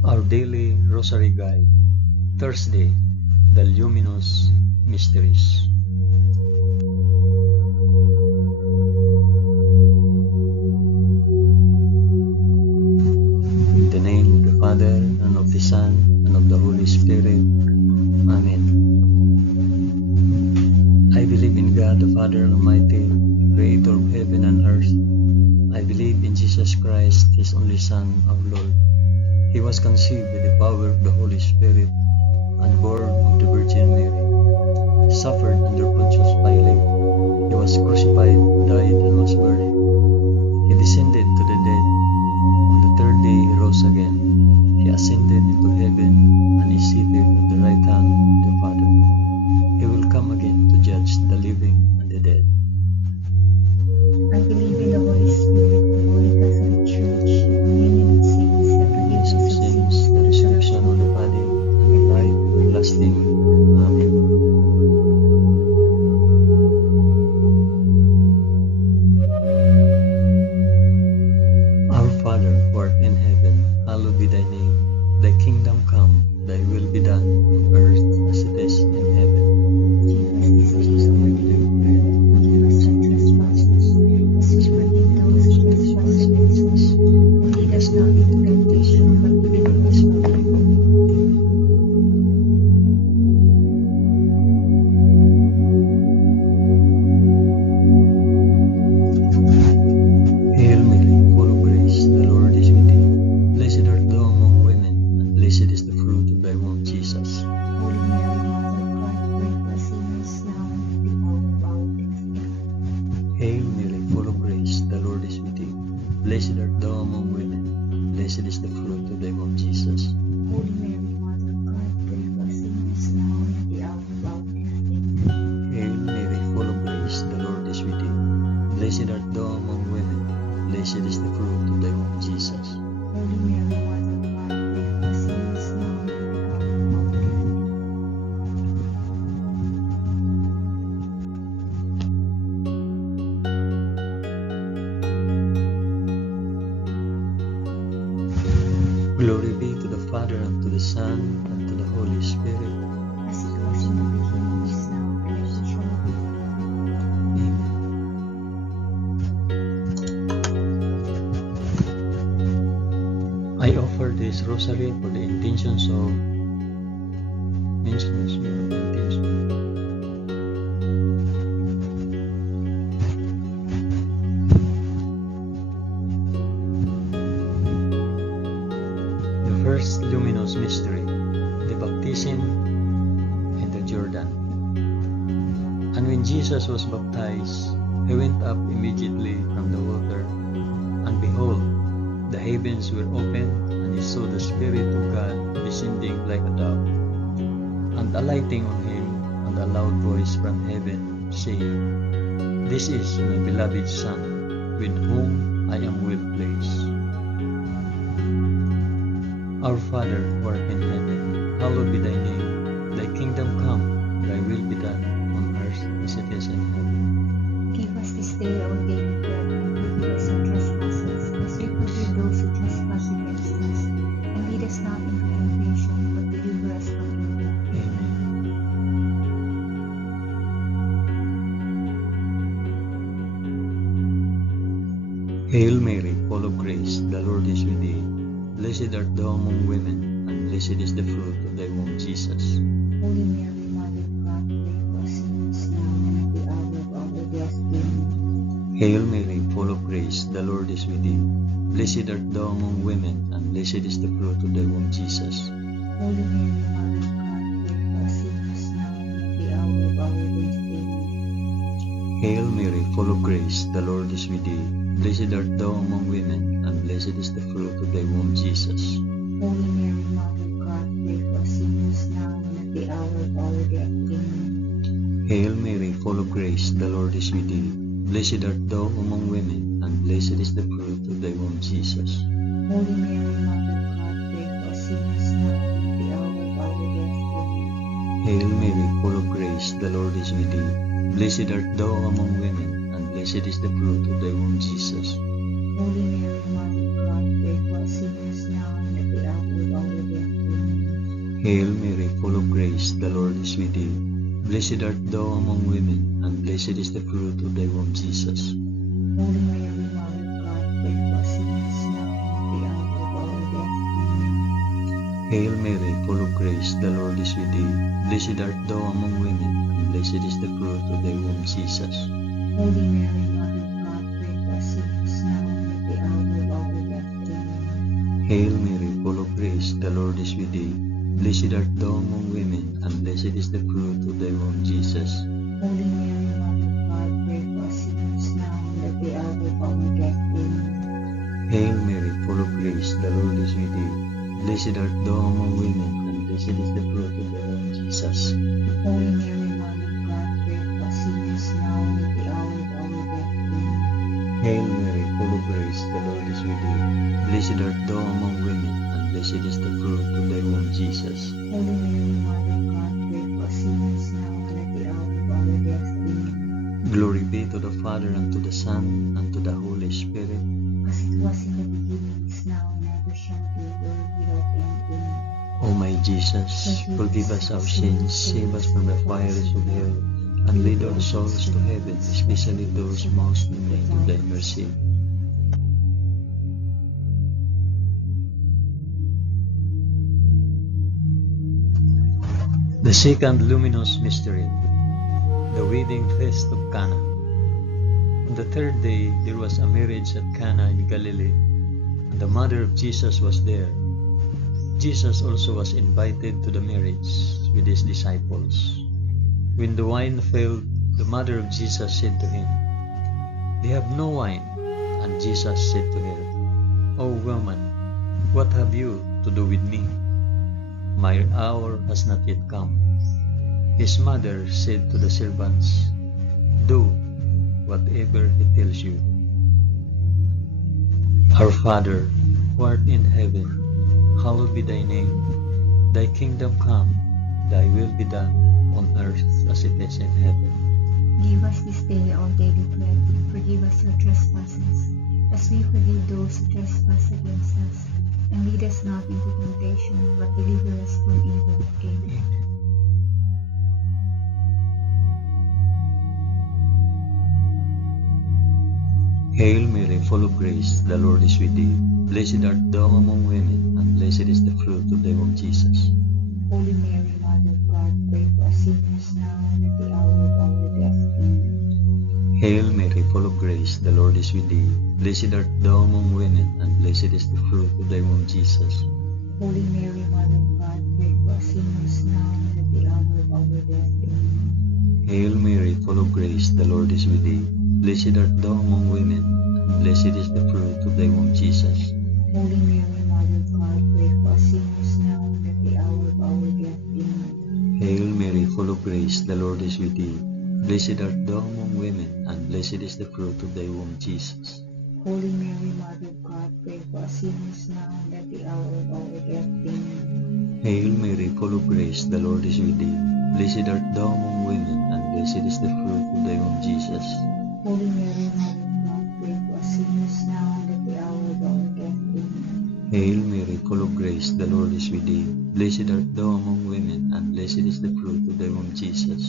Our Daily Rosary Guide, Thursday, the Luminous Mysteries. In the name of the Father, and of the Son, and of the Holy Spirit. Amen. I believe in God, the Father Almighty, Creator of heaven and earth. I believe in Jesus Christ, His only Son, our Lord. He was conceived by the power of the Holy Spirit and born of the Virgin Mary. Suffered under Pontius Pilate. He was crucified, died, and was buried. He descended to the dead. On the third day he rose again. He ascended into heaven and is seated at the right hand of the Father. He will come again to judge the living and the dead. I believe in the Holy Spirit, the Holy Catholic Church, the communion of saints, the forgiveness of sins, the resurrection of the body, and the life everlasting. Amen. Our Father, who art in heaven, hallowed be thy name. Thy kingdom come, thy will be done, on earth as it is in heaven. Give us this day our daily bread, and forgive us our trespasses, as we forgive those who trespass against us. And lead us not into temptation, but deliver us from evil. Hail Mary, full of grace, the Lord is with thee. Blessed art thou among women, and blessed is the fruit of thy womb, Jesus. Holy Mary, Mother of God, pray for us sinners now and at the hour of our death. Amen. Hail Mary, full of grace, the Lord is with thee. Blessed art thou among women, and blessed is the fruit of thy womb, Jesus. Holy Mary, Mother of God, pray for us sinners now and at the hour of our death. Amen. Hail Mary, full of grace, the Lord is with thee. Blessed art thou among women, and blessed is the fruit of thy womb, Jesus. Holy Mary, Mother of God, pray for us sinners now and at the hour of our death. Glory be to the Father, and to the Son, and to the Holy Spirit. As it was in the beginning, is now, and ever shall be. Amen. I offer this rosary for the intentions of The first luminous mystery, the baptism in the Jordan. And when Jesus was baptized, he went up immediately from the water, and behold, the heavens were opened, and he saw the Spirit of God descending like a dove, and alighting on him, and a loud voice from heaven, saying, This is my beloved Son, with whom I am well pleased. Our Father, who art in heaven, hallowed be thy name. Thy kingdom come, thy will be done, on earth as it is in heaven. Give us this day our daily bread, and forgive us our trespasses, as we forgive those who trespass against us. And lead us not into temptation, but deliver us from evil. Amen. Hail Mary, full of grace, the Lord is with thee. Blessed art thou among women, and blessed is the fruit of thy womb, Jesus. Holy Mary, Mother of God, pray for us sinners now and at the hour of our death. Amen. Hail Mary, full of grace, the Lord is with thee. Blessed art thou among women, and blessed is the fruit of thy womb, Jesus. Holy Mary, Mother of God, pray for us sinners now and at the hour of our death. Amen. Hail Mary, full of grace, the Lord is with thee. Blessed art thou among women, and blessed is the fruit of thy womb, Jesus. Holy Mary, Mother of God, pray for us sinners now and at the hour of our death. Amen. Hail Mary, full of grace, the Lord is with thee. Blessed art thou among women, and blessed is the fruit of thy womb, Jesus. Holy Mary, Mother of God, pray for us sinners now and at the hour of our death. Amen. Hail Mary, full of grace, the Lord is with thee. Blessed art thou among women, and blessed is the fruit of thy womb, Jesus. Holy Mary, Mother of God, pray for us sinners now and at the hour of our Hail Mary, full of grace, the Lord is with thee. Blessed art thou among women, and blessed is the fruit of thy womb, Jesus. Holy Mary, Mother of God, pray for us sinners now and at the hour of our death. Amen. Hail Mary, full of grace, the Lord is with thee. Blessed art thou among women, and blessed is the fruit of thy womb, Jesus. Holy Mary, Mother of God, pray for us sinners now and at the hour of our death. Amen. Hail Mary, full of grace, the Lord is with thee. Blessed art thou among women, and blessed is the fruit of thy womb, Jesus. Holy Mary, Mother of God, pray for us sinners now and at the hour of our death. Amen. Hail Mary, full of grace, the Lord is with thee. Blessed art thou among women, and blessed is the fruit of thy womb, Jesus. Holy Mary, Mother of God, pray for us sinners now and at the hour of our death. Amen. Hail Mary, full of grace, the Lord is with thee. Blessed art thou among women, and blessed is the fruit of thy womb, Jesus. Holy Mary, Mother of God, pray for us sinners now and at the hour of our death. Amen. Glory be to the Father, and to the Son, and to the Holy Spirit. As it was in the beginning, is now, and ever shall be, world without end. Amen. O my Jesus, forgive us our sins, save us from the fires of hell, and lead all souls to heaven, especially those most in need of thy mercy. The second luminous mystery, the wedding feast of Cana. On the third day there was a marriage at Cana in Galilee, and the mother of Jesus was there. Jesus also was invited to the marriage with his disciples. When the wine failed, the mother of Jesus said to him, "They have no wine." And Jesus said to her, "O woman, what have you to do with me? My hour has not yet come." His mother said to the servants, "Do whatever he tells you." Our Father, who art in heaven, hallowed be thy name. Thy kingdom come, thy will be done, on earth as it is in heaven. Give us this day our daily bread, and forgive us our trespasses, as we forgive those who trespass against us. And lead us not into temptation, but deliver us from evil. Amen. Hail Mary, full of grace, the Lord is with thee. Blessed art thou among women, and blessed is the fruit of thy womb, Jesus. Holy Mary, Mother of God, pray for us sinners now and at the hour of our death. Amen. Hail Mary, full of grace, the Lord is with thee. Blessed art thou among women, and blessed is the fruit of thy womb, Jesus. Holy Mary, Mother of God, pray for us sinners now and at the hour of our death. Amen. Hail Mary, full of grace, the Lord is with thee. Blessed art thou among women, and blessed is the fruit of thy womb, Jesus. Holy Mary, Mother of God, pray for us sinners now and at the hour of our death. Amen. Hail Mary, full of grace, the Lord is with thee. Blessed art thou among women, and blessed is the fruit of thy womb, Jesus. Holy Mary, Mother of God, pray for us sinners now and at the hour of our death. Amen. Hail Mary, full of grace, the Lord is with thee. Blessed art thou among women, and blessed is the fruit of thy womb, Jesus. Holy Mary, Mother of God, pray for us sinners now and at the hour of our death. Amen. Hail Mary, full of grace, the Lord is with thee. Blessed art thou among women, and blessed is the fruit of thy womb, Jesus.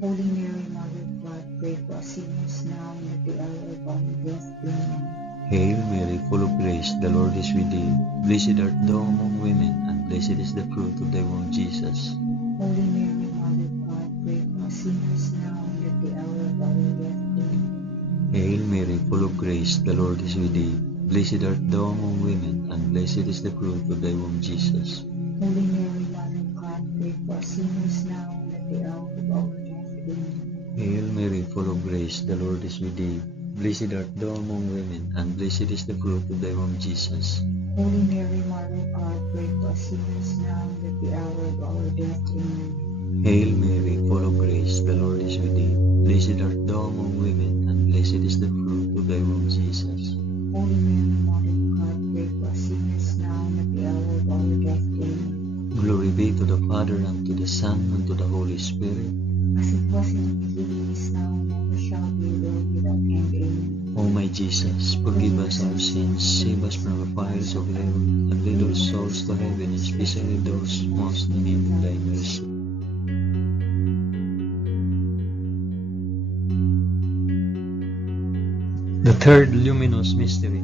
Holy Mary, Mother of God, pray for us sinners now and at the hour of our death. Amen. Hail Mary, full of grace, the Lord is with thee. Blessed art thou among women, and blessed is the fruit of thy womb, Jesus. Holy Mary, Mother of God, pray for us sinners now and at the hour of our death. Amen. Hail Mary, full of grace, the Lord is with thee. Blessed art thou among women, and blessed is the fruit of thy womb, Jesus. Holy Mary, Mother of God, pray for us sinners now and at the hour of our death. Amen. Hail Mary, full of grace, the Lord is with thee. Blessed art thou among women, and blessed is the fruit of thy womb, Jesus. Holy Mary, Mother of God, pray for us sinners now and at the hour of our death. Amen. Hail Mary, full of grace, the Lord is with thee. Blessed art thou among women, and blessed is the fruit of thy womb, Jesus. Holy Mary, Mother of God, pray for us sinners now and at the hour of our death. Amen. Glory be to the Father, and to the Son, and to the Holy Spirit. As it was in the beginning, is now, and ever shall be, world without end. Amen. O my Jesus, forgive us our sins, save us from the fires of hell, and lead all souls to heaven, especially those most in need of thy mercy. The third luminous mystery,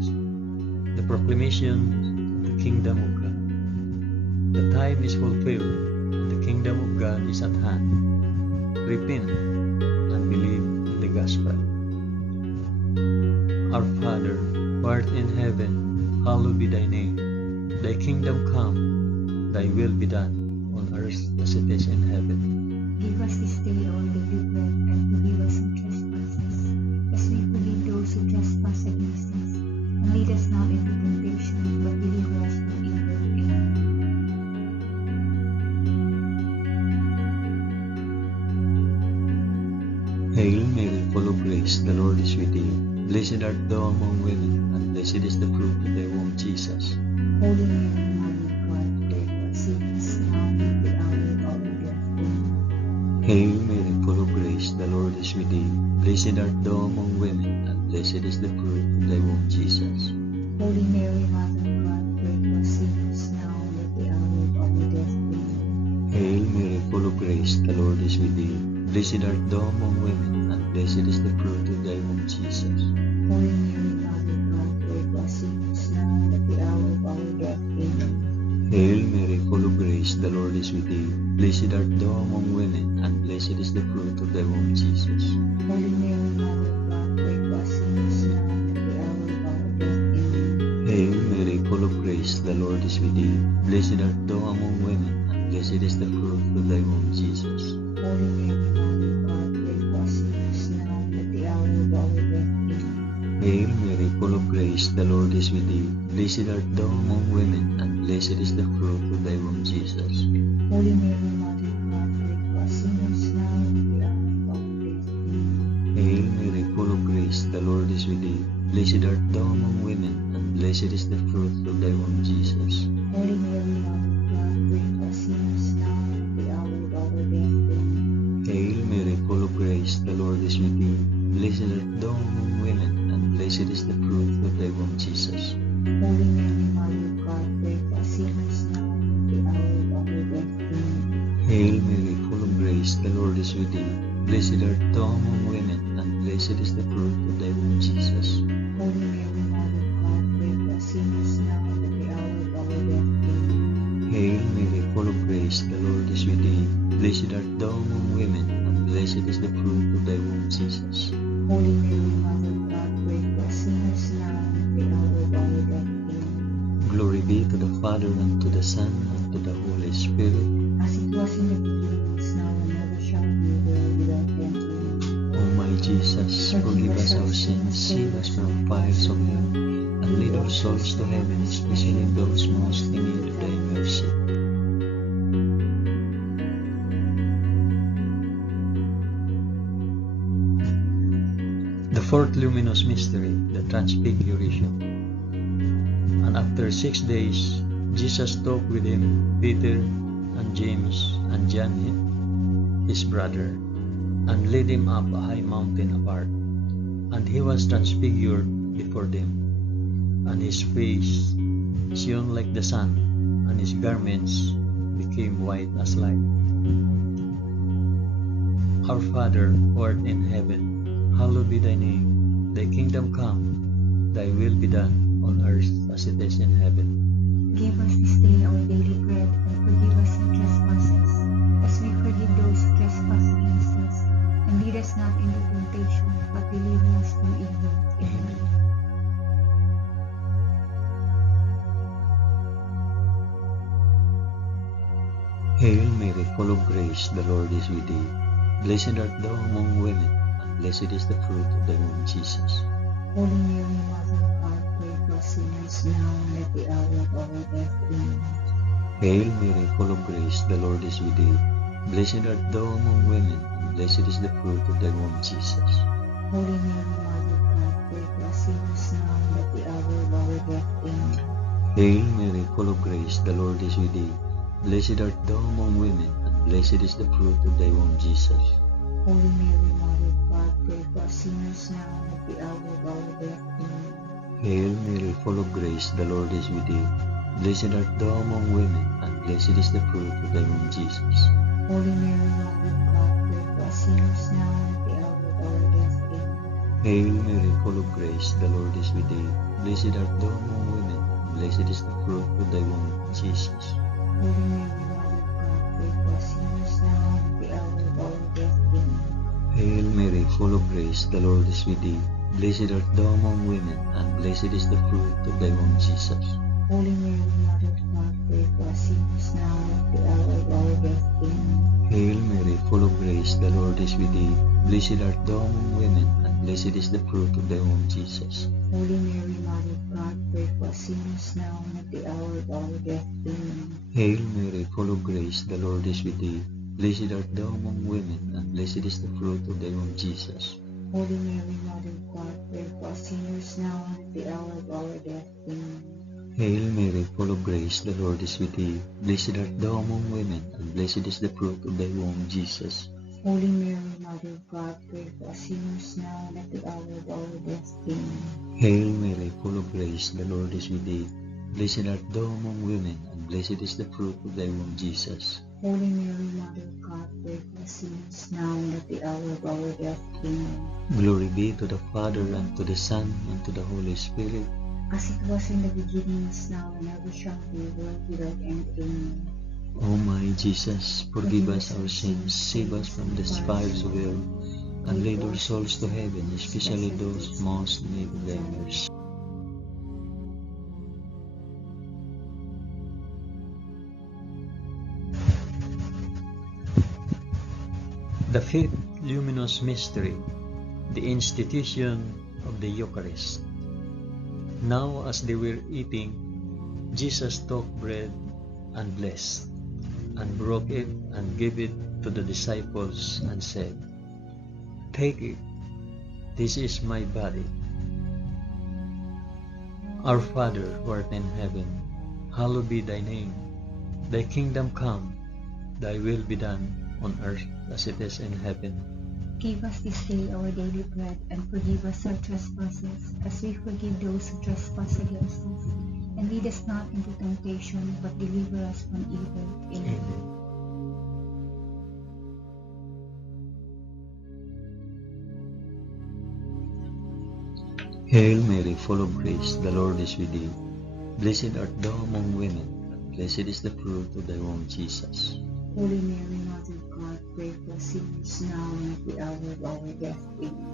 the proclamation of the kingdom of God. The time is fulfilled, and the kingdom of God is at hand. Repent and believe in the gospel. Our Father, who art in heaven, hallowed be thy name. Thy kingdom come, thy will be done, on earth as it is in heaven. Give us this day our daily bread, and forgive us our trespasses, as we forgive those who trespass against us. And lead us not into temptation, but deliver us from evil. Amen. Hail Mary, full of grace, the Lord is with thee. Blessed art thou among women, and blessed is the fruit of thy womb, Jesus. Holy Mary, Mother of God, pray for us sinners, now and at the hour of our death. Amen. Hail Mary, full of grace, the Lord is with thee. Blessed art thou among women, and blessed is the fruit of thy womb, Jesus. Holy Mary, Mother of God, pray for us sinners, now and at the hour of our death. Amen. Hail Mary, full of grace, the Lord is with thee. Blessed art thou among women, and blessed is the fruit of thy womb, Jesus. Holy Mary, Mother of God, pray for us sinners, now and at the hour of our death. Amen. Hail Mary, full of grace, the Lord is with thee. Blessed art thou among women, and blessed is the fruit of thy womb, Jesus. Holy Mary, Mother of God, pray for us sinners, now and at the hour of our death. Amen. Hail Mary, full of grace, the Lord is with thee. Blessed art thou among women, and blessed is the fruit of thy womb, Jesus. Holy Mary, Mother of God, pray for us sinners, now and at the hour of our death. Amen. Hail Mary, full of grace, the Lord is with thee. Blessed art thou among women, and blessed is the fruit of thy womb, Jesus. Holy Mary, Mother of God, pray for us sinners, now and at the hour of our death. Amen. Hail Mary, full of grace, the Lord is with thee. Blessed art thou among women, and blessed is the fruit of thy womb, Jesus. Holy Mary, Mother of God, pray for us sinners, now and at the hour of our death. Amen. Hail Mary, full of grace, the Lord is with thee. Blessed art thou among women, and blessed is the fruit of thy womb, Jesus. Holy Mary, Mother of God, pray for us sinners, now and at the hour of our death. Amen. Hail Mary, full of grace, the Lord is with thee. Blessed art thou among women, and blessed is the fruit of thy womb, Jesus. Holy Mary, Mother of God, pray for us sinners, now and at the hour of our death. Amen. Hail Mary, full of grace, the Lord is with thee. Blessed art thou among women, and blessed is the fruit of thy womb, Jesus. Holy Mary, Mother of God, pray for us sinners, now and at the hour of our death. Amen. Glory be to the Father, and to the Son, and to the Holy Spirit. As it was in the beginning, is now, and ever shall be, world without end. Amen. O my Jesus, forgive us our sins, save us from the fires of hell, and lead our souls to heaven, especially those most in need of thy mercy. The fourth luminous mystery, the Transfiguration. And after 6 days, Jesus took with him Peter and James and John his brother, and led him up a high mountain apart. And he was transfigured before them, and his face shone like the sun, and his garments became white as light. Our Father, who art in heaven, hallowed be thy name. Thy kingdom come, thy will be done, on earth as it is in heaven. Give us this day our daily bread, and forgive us our trespasses, as we forgive those who trespass against us. And lead us not into temptation, but deliver us from evil. Amen. Hail Mary, full of grace, the Lord is with thee. Blessed art thou among women, and blessed is the fruit of thy womb, Jesus. Holy Mary, Mother of God, pray for us sinners, now and at the hour of our death. Amen. Hail Mary, full of grace, the Lord is with thee. Blessed art thou among women, and blessed is the fruit of thy womb, Jesus. Holy Mary, Mother of God, pray for us sinners, now and at the hour of our death. Amen. Hail Mary, full of grace, the Lord is with thee. Blessed art thou among women, and blessed is the fruit of thy womb, Jesus. Holy Mary, Mother of God, pray for us sinners now and at the hour of our death. Amen. Hail Mary, full of grace, the Lord is with thee. Blessed art thou among women, and blessed is the fruit of thy womb, Jesus. Holy Mary, Mother of God, pray for us sinners now and at the hour of our death. Amen. Hail Mary, full of grace, the Lord is with thee. Blessed art thou among women, and blessed is the fruit of thy womb, Jesus. Holy Mary, Mother of God, pray for us sinners now and at the hour of our death. Amen. Hail Mary, full of grace, the Lord is with thee. Blessed art thou among women, and blessed is the fruit of thy womb, Jesus. Holy Mary, Mother of God, pray for us sinners now and at the hour of our death. Amen. Hail Mary, full of grace, the Lord is with thee. Blessed art thou among women, and blessed is the fruit of thy womb, Jesus. Holy Mary, Mother of God, pray for us sinners now and at the hour of our death. Amen. Hail Mary, full of grace, the Lord is with thee. Blessed art thou among women, and blessed is the fruit of thy womb, Jesus. Holy Mary, Mother of God, pray for us sinners now and at the hour of our death. Amen. Hail Mary, full of grace, the Lord is with thee. Blessed art thou among women, and blessed is the fruit of thy womb, Jesus. Holy Mary, Mother of God, pray for us sinners now and at the hour of our death. Amen. Hail Mary, full of grace, the Lord is with thee. Blessed art thou among women, and blessed is the fruit of thy womb, Jesus. Holy Mary, Mother of God, pray for us sinners now and at the hour of our death. Amen. Glory be to the Father, and to the Son, and to the Holy Spirit. As it was in the beginning, is now, and ever shall be, world without end. Amen. O my Jesus, forgive us our sins, save us from the fires of hell, and lead our souls to heaven, especially those most in need of thy mercy. The fifth luminous mystery, the institution of the Eucharist. Now as they were eating, Jesus took bread and blessed, and broke it and gave it to the disciples and said, "Take it, this is my body." Our Father who art in heaven, hallowed be thy name. Thy kingdom come, thy will be done on earth as it is in heaven. Give us this day our daily bread, and forgive us our trespasses, as we forgive those who trespass against us. And lead us not into temptation, but deliver us from evil. Amen. Amen. Hail Mary, full of grace, the Lord is with thee. Blessed art thou among women, and blessed is the fruit of thy womb, Jesus. Holy Mary, Mother of God, pray for us sinners now and at the hour of our death. Amen.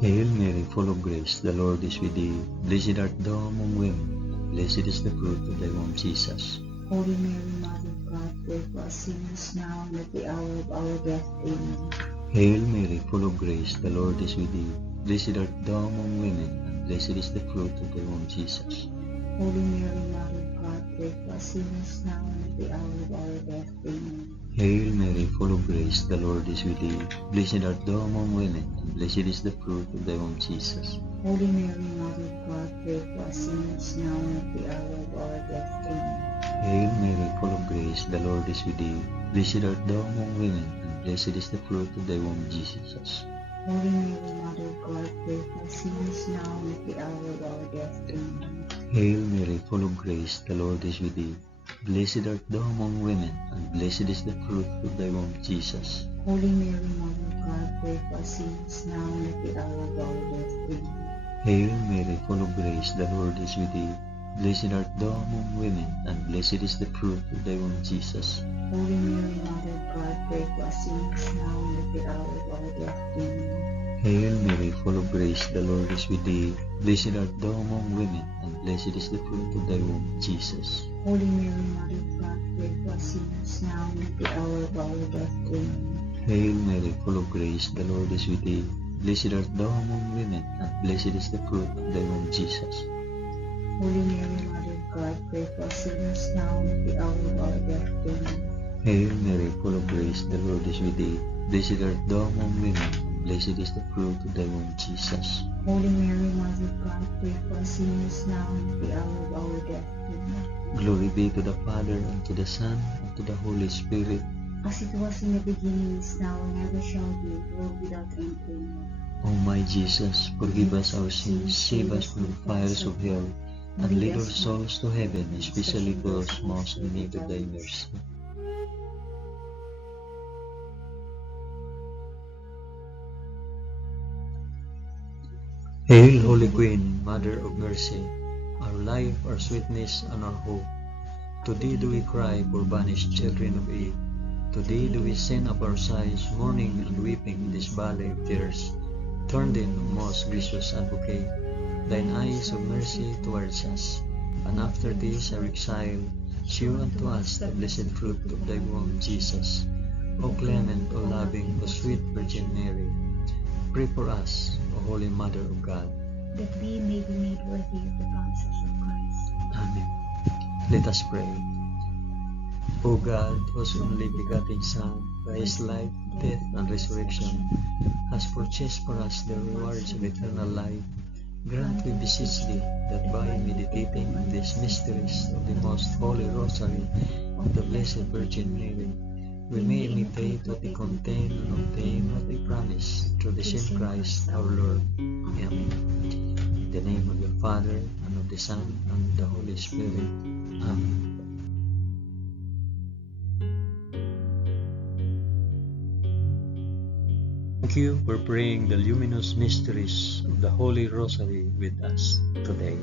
Hail Mary, full of grace, the Lord is with thee. Blessed art thou among women, and blessed is the fruit of thy womb, Jesus. Holy Mary, Mother of God, pray for us sinners now and at the hour of our death. Amen. Hail Mary, full of grace, the Lord is with thee. Blessed art thou among women, and blessed is the fruit of thy womb, Jesus. Holy Mary, Mother of God, pray for us sinners now and at the hour of our death. Amen. Hail Mary, full of grace, the Lord is with thee. Blessed art thou among women, and blessed is the fruit of thy womb, Jesus. Holy Mary, Mother of God, pray for us sinners now and at the hour of our death. Amen. Hail Mary, full of grace, the Lord is with thee. Blessed art thou among women, and blessed is the fruit of thy womb, Jesus. Holy Mary, Mother of God, pray for us sinners now and at the hour of our death. Amen. Hail Mary, full of grace, the Lord is with thee. Blessed art thou among women, and blessed is the fruit of thy womb, Jesus. Holy Mary, Mother of God, pray for us sinners now and at the hour of our death. Amen. Hail Mary, full of grace, the Lord is with thee. Blessed art thou among women, and blessed is the fruit of thy womb, Jesus. Holy Mary, Mother of God, pray for us sinners now and at the hour of our death. Amen. Hail Mary, full of grace, the Lord is with thee. Blessed art thou among women, and blessed is the fruit of thy womb, Jesus. Holy Mary, Mother of God, pray for us sinners now and at the hour of our death. Amen. Hail Mary, full of grace, the Lord is with thee. Blessed art thou among women, and blessed is the fruit of thy womb, Jesus. Holy Mary, Mother of God, pray for us sinners now and at the hour of our death. Amen. Hail Mary, full of grace, the Lord is with thee. Blessed art thou among women, and blessed is the fruit of thy womb, Jesus. Holy Mary, Mother of God, pray for us sinners now and at the hour of our death. Amen. Glory be to the Father, and to the Son, and to the Holy Spirit. As it was in the beginning, is now, and ever shall be, world without end. Amen. O my Jesus, forgive us our sins, save us from the fires of hell, and lead our souls to heaven, especially those most in need of thy mercy. Hail, Holy Queen, Mother of Mercy, our life, our sweetness, and our hope. To thee do we cry, poor banished children of Eve. To thee do we send up our sighs, mourning and weeping in this valley of tears. Turn then, O most gracious Advocate, thine eyes of mercy towards us, and after this our exile, shew unto us the blessed fruit of thy womb, Jesus. O clement, O loving, O sweet Virgin Mary, pray for us, O Holy Mother of God. that we may be made worthy of the promises of Christ. Amen. Let us pray. O God, whose only begotten Son, by his life, death, and resurrection, has purchased for us the rewards of eternal life, grant, we beseech thee, that by meditating on these mysteries of the most holy Rosary of the Blessed Virgin Mary, we may imitate what they contain and obtain what they promise, through the same Christ our Lord. Amen. In the name of the Father, and of the Son, and of the Holy Spirit. Amen. Thank you for praying the luminous mysteries of the Holy Rosary with us today.